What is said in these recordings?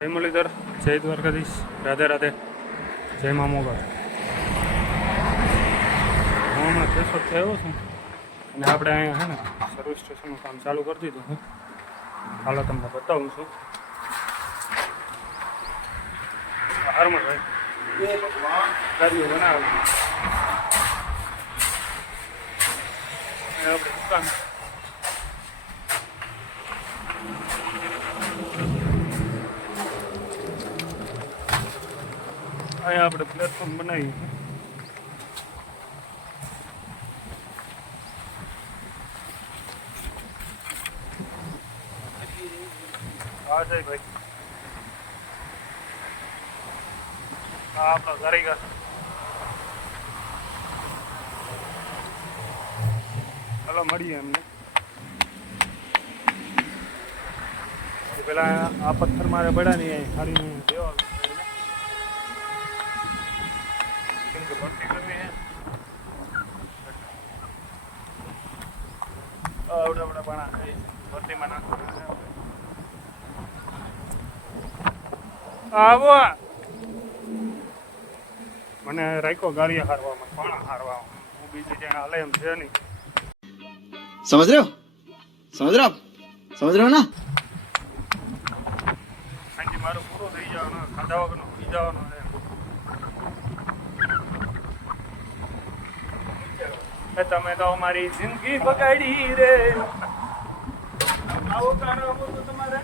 જય મુરલીધર, જય દ્વારકાધીશ, રાધે રાધે, જય મા મોગલ. હું હમણાં કેશોદથી આવ્યો છું અને આપણે અહીંયા છે ને સર્વિસ સ્ટેશનનું કામ ચાલુ કરી દીધું હું. હાલો તમને બતાવું છું. હરમણભાઈ ગાડીઓ બનાવે આપણે દુકાન. અહીંયા આપણે પ્લેટફોર્મ બનાવીએ છીએ. હા જય ભાઈ, હા આપણો કારીગર. ચાલો મળીએ એમને. પેલા આ પથ્થર મારે પડ્યા નહીં ખાડીને દેવાનું કેમ કે ભરતી કરવી હે. આવડા આવડા પાણા ભરતીમાં નાખવાના. આવો મને રાખ્યો ગાડીએ હારવામાં, પાણા હારવામાં. હું બીજી જણા હાલે એમ છે નહીં. समझ रहे हो समझ रहे हो ना. સાંજે મારું પૂરું થઈ જવાનું, ખાધા વગરનું પી જવાનું. તમે તો અમારી જિંદગી બગાડી રે. આવો કારણ આવું તો તમારે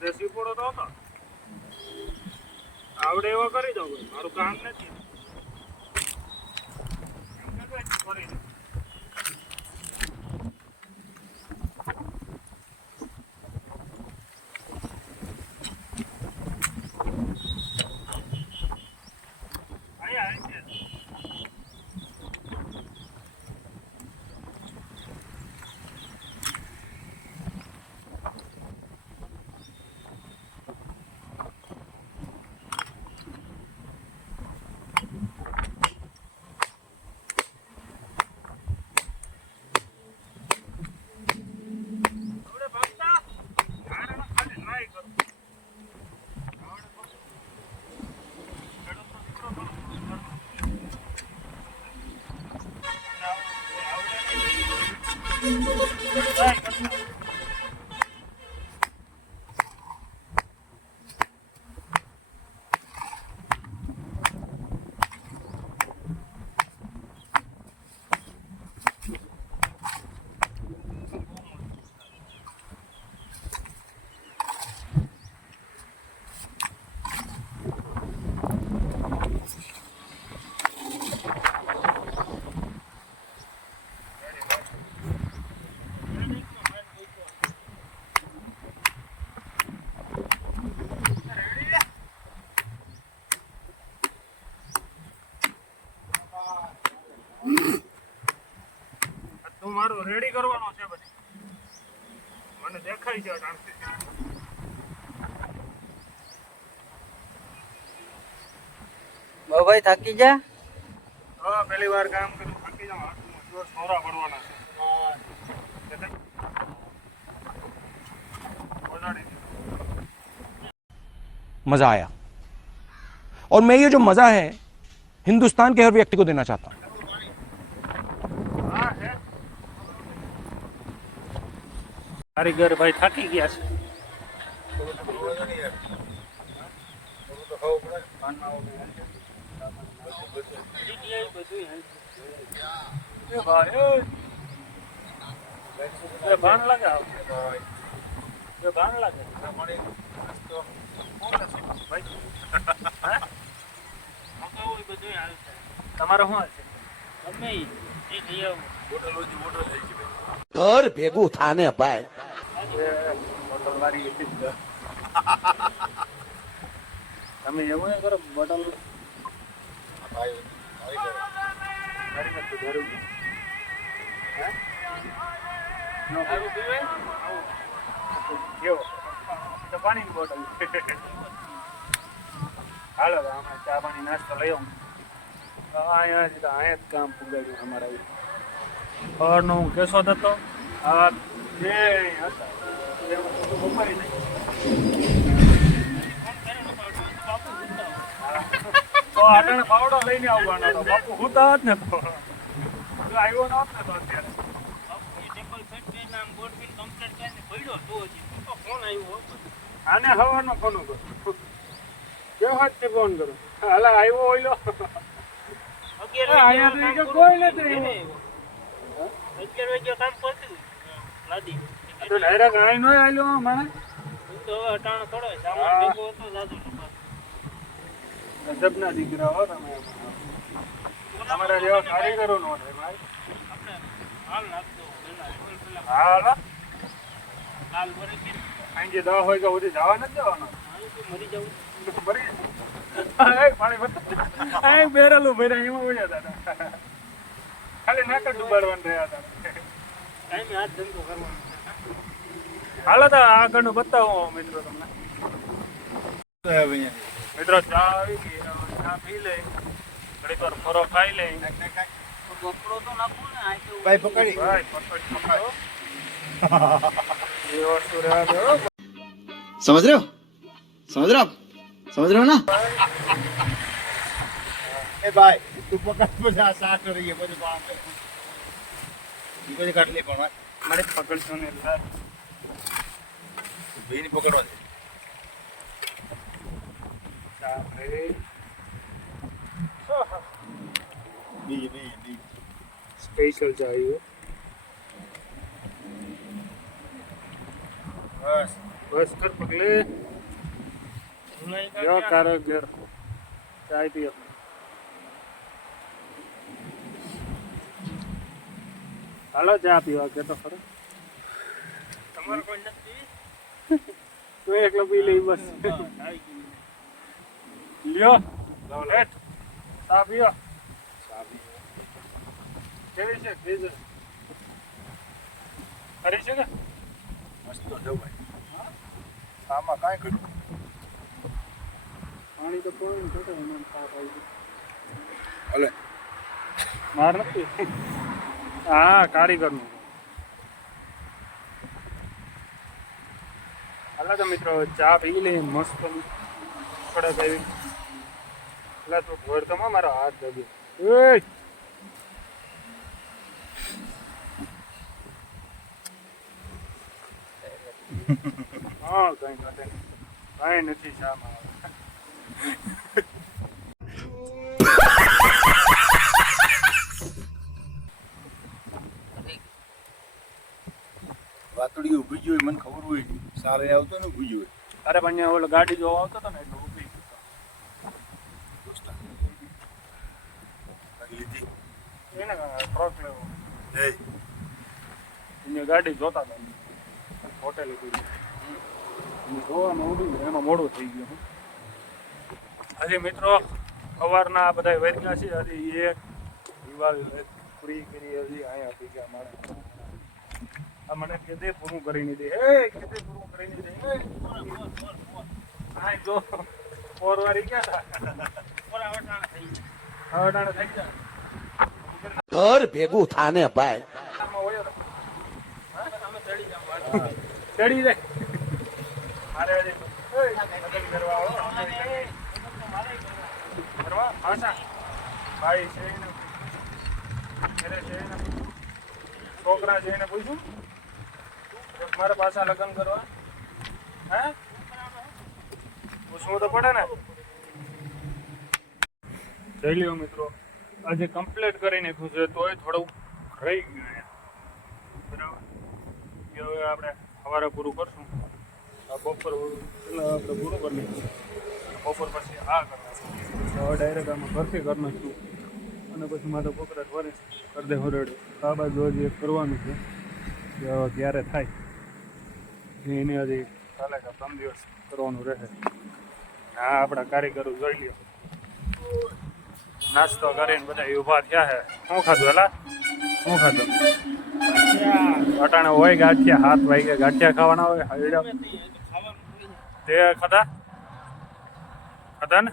દેશી પોળો તો હતો આવડે એવો કરી દો. મારું કામ નથી. કરી દો. મારું રેડી કરવાનો છે બધી. મને દેખાય છે શાંતિથી. भाई थकी जा. હા પહેલી વાર કામ કર્યું, થાકી જાઉં. સોરા પડવાના છે. मज़ा आया और मैं ये जो मज़ा है हिंदुस्तान के हर व्यक्ति को देना चाहता हूँ. કારીગર ભાઈ થાકી ગયા છે. ભાન લાગે ભાન લાગે તમારો શું હાલ છે? ગમે એ લઈ આવું. घर भेगू थाने भाई. બોટલ વાળી તમે એવું એ કરો. બોટલ પાણીની બોટલ. હાલો અમે ચા પાણી નાસ્તો લઈ આવું. અહીંયા જ કામ પુગાડ્યું અમારા. સવારનો હું કેશોદ હતો. આ જે હતા એ બધું બપાઈ જાય. તો આટાણે પાવડો લઈને આવવાનો હતો. બાપુ હુતા હોત ને તો જો આવ્યો ન હોત ને તો અત્યારે આને હવાનો ફોન કરો કેવો હાથ તે ફોન કરો હાલા આવ્યો ઓઈલો અહીંયા તો કોઈ નથી તો ડાયરેક્ટ આઈ નો આલ્યો મને ગજબના દીકરા હો તમે તમારા જેવા કારીગરો નો થાય ભાઈ હાલ સાંજે 10 વાગ્યા સુધી જવા નથી જવાનો પાણી ભરતા બેરેલું ભર્યા એમાં વળ્યા હતા ખાલી નાક જ ડુબાડવાનું રહ્યા હતા હાલો તો આગળનું બતાવો મિત્રો તમને મિત્રો ચા આવી ગઈ ચા પી લે ઘડીક વાર ફરો ખાઈ લે ભાઈ પકડી ભાઈ પકડો એ વસ્તુ રહેવા દો समझ रहे हो समझ रहे हो आप समझ रहे हो ना ए भाई तू पकड़ मुझे आसान कर रही है मुझे बात कर मुझे काट ले पण મારે પકડશો ને એટલે भाई नहीं पकड़वा दे ચા રે नहीं સ્પેશિયલ ચા આવ્યો बस બસ કર પગલે જો કારીગર ચાય પીઓ હાલો ચા પીવા કે તો ખરો તમારે કોઈ નથી તું એકલો પી લઈ બસ લ્યો લેટ ચા પીઓ કેવી છે ફ્રીઝ ખરી છે કે मस्त तो दो भाई आमा काय करू પાણી તો પણ જોતો મને સાફ આવી અલે માર નથી હા કારીગરનું હાલો તો મિત્રો ચા પી લે મસ્ત કડક આવી એટલે તું ઘર તો મારો હાથ દબ્યો એ હા કઈ ઘટે નહીં કઈ નથી શામાં વાતડી ઊભી જ હોય મને ખબર હોય સારે આવતો ને ઊભી જ હોય અરે પણ અહીંયા ઓલો ગાડી જોવા આવતો હતો ને એટલે ઊભી દોસ્તા લીધી એને ટ્રક લેવો એ અહીંયા ગાડી જોતા હતા હોટેલ જોવામાં ઊભી ને એમાં મોડું થઈ ગયું હજી મિત્રો સવારના બધા વેચના છે હજી એક દિવાલ પૂરી કરી હજી અહીંયા થઈ ગયા મારે આ મને કેદે પૂરું કરીને દે હે કેદે પૂરું કરીને દે આ જો પોરવારી ગયા હતા આવડાણે થઈ ગયા ઘર ભેગું થાને ભાઈ આમાં ઓયો ચડી જાય મારે હજી લગ્ન કરવા આવો કરવા આશા ભાઈ છે એને ઘરે છે એને છોકરા છે એને પૂછ્યું મારા પાછા લગ્ન કરવા હે પૂછવું તો પડે ને જઈ લ્યો મિત્રો આજે કમ્પ્લીટ કરી નાખ્યું છે તોય થોડું રહી ગયું બરાબર એ હવે આપણે સવારે પૂરું કરશું બપોર આપણે પૂરું કરી નાખીશું બપોર પછી આ કરવાનું હવે ડાયરેક્ટ આમાં ઘરથી કરી નાખશું અને પછી મારે કોકરાટ ભરે કરી દે હરડે આ બાજુ હજી એક કરવાનું છે કે હવે ક્યારે થાય એને હજી ચાલે કે 3 દિવસ કરવાનું રહે હા આપણા કારીગરો જોઈ લ્યો નાસ્તો કરીને બધા ઊભા થયા છે શું ખાધું એલા શું ખાધું અટાણે હોય ગાંઠિયા 7 વાગે ગાંઠિયા ખાવાના હોય હળડા તે ખાધા ખાધા ને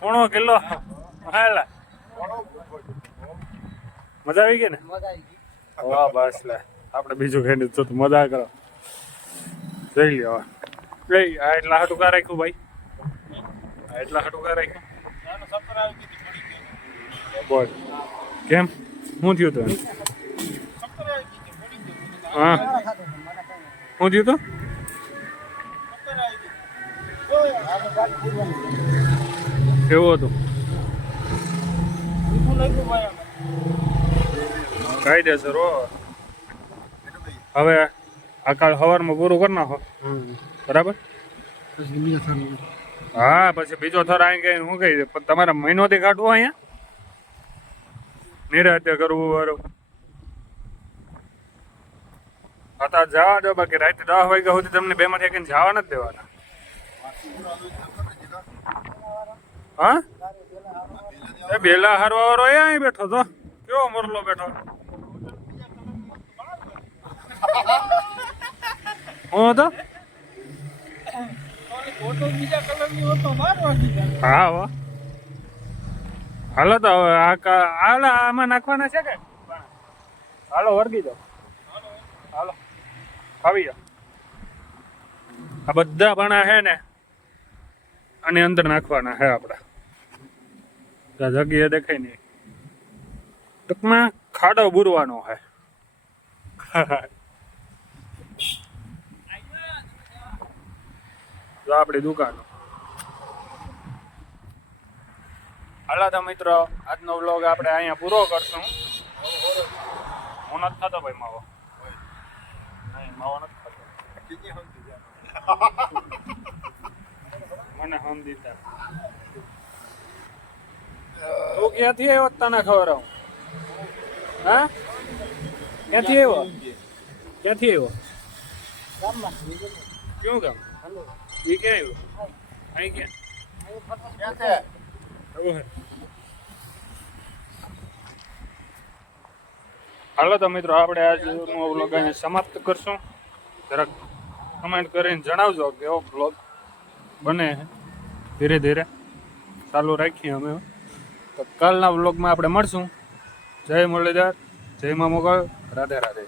પોણો કિલો હાલા મજા આવી ગઈ ને? વાહ બસ લે, આપણે બીજું કઈ નથી જોતું, મજા કરો. જઈ લ્યો હવે. આ એટલા હાટું કા રાખ્યું ભાઈ? આ એટલા હાટું કા રાખ્યું? બોલ કેમ, શું થયું તું? હા શું થયું તું? કેવું હતું? કાયદેસર હો. હવે આ કાલ સવારમાં પૂરું કરી નાખો, બરાબર? હા પછી બીજો થર આવી ગઈ શું કહી પણ તમારે મહિનોથી કાઢવું અહીંયા નિરાતે કરવું બરોબર. હતા જવા દો, બાકી રાતે 10 વાગ્યા સુધી તમને બે માંથી એકને જવા નથી દેવાના. હા એ બેલા હારવા વાળો અહીં બેઠો તો કેવો મોરલો બેઠો. હું હતો હા હો. હાલો તો હવે હાલો આમાં નાખવાના છે કે? હાલો વર્ગી જાઓ, હાલો આવી જાઓ. આ બધા પાણા છે ને આની અંદર નાખવાના છે આપડા. જગ્યા દેખાય નહીં, ટૂંકમાં ખાડો બુરવાનો છે. જો આપણી દુકાનો. હાલો તો મિત્રો, આજનો વ્લોગ આપણે અહીંયા પૂરો કરશું. હું નથી થતો ભાઈ માવો, નહીં માવો નથી થતો. મને સમજી તા. તું ક્યાંથી આવ્યો તને ખબર આવું? હા ક્યાંથી આવ્યો? ક્યાંથી આવ્યો? ક્યું ગામ? એ ક્યાં આવ્યો? અહીં ક્યાં? હાલો તો મિત્રો, આપણે આજનો વ્લોગ અહીં સમાપ્ત કરશું. જરાક કમેન્ટ કરીને જણાવજો કેવો વ્લોગ બને. ધીરે ધીરે ચાલુ રાખીએ અમે. તો કાલના વ્લોગમાં આપણે મળશું. જય મુરલીધર, જય મા મોગલ, રાધે રાધે.